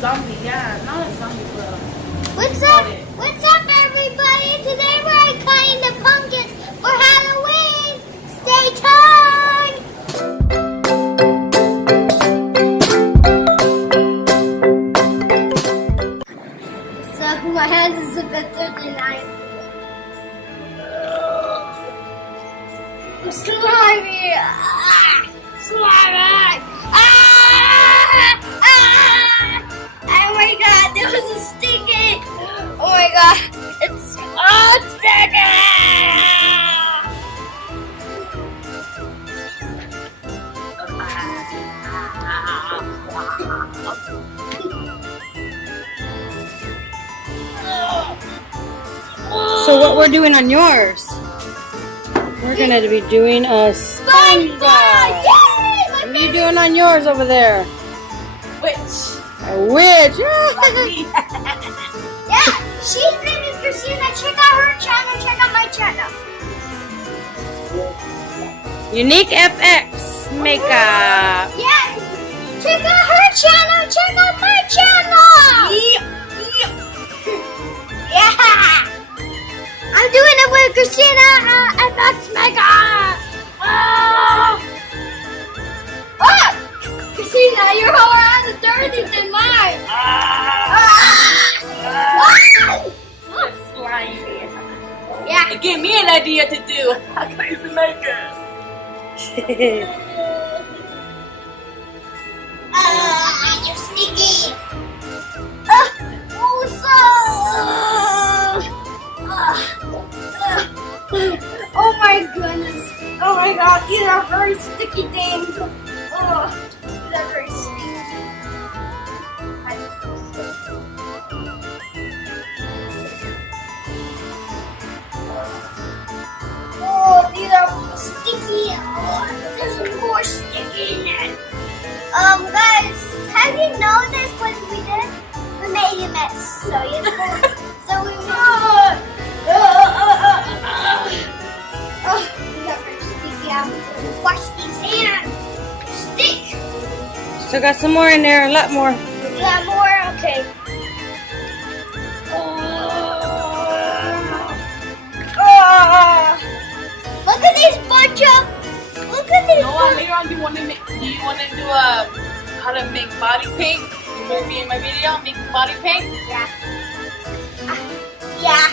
Zombie, yeah. Not a zombie, but... What's up? What's up, everybody? Today we're cutting the pumpkins for Halloween. Stay tuned. So my hands is a bit dirty now. Slimy. Slimy. Oh my god, that was a sticky. Oh my god, it's sticky. So what we're doing on yours? We're gonna be doing a SpongeBob. Yay! What are you doing on yours over there? Witch. A witch. Yeah, she's name is Christina. Check out her channel. Check out my channel. Unique FX makeup. Yeah, check out her channel. Check out my channel. Yeah. I'm doing it with Christina FX makeup. Oh, Christina, your whole hand is dirty than mine. That's slimy. Yeah. It gave me an idea to do. How can I use the makeup? You're sticky. Oh my goodness. Oh my god, these are very sticky things. Oh, these are very sticky. Oh, these are sticky. Oh, there's more stickiness. Guys, have you noticed what we did? We made a mess. So you know, so we made. Oh, these are very sticky. Wash these hands. Stick. Still got some more in there, a lot more. Yeah, more. Okay. Look at this bunch of. Look at this. No, later on, do you want to do a how to make body paint? You remember me in my video making body paint? Yeah. Yeah.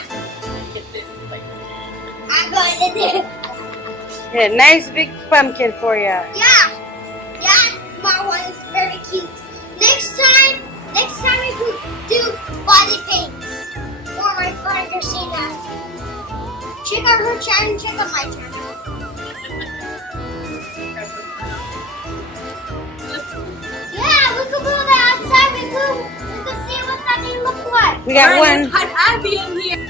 Get this, like, I'm going to do. Yeah, nice big pumpkin for you. Yeah. Yeah. My one is very cute. Next time we could do body paints for my friend Christina. Check out her channel. Check out my channel. Yeah, we could go outside. We could see what that thing looks like. We got one. Hi, Abby in here.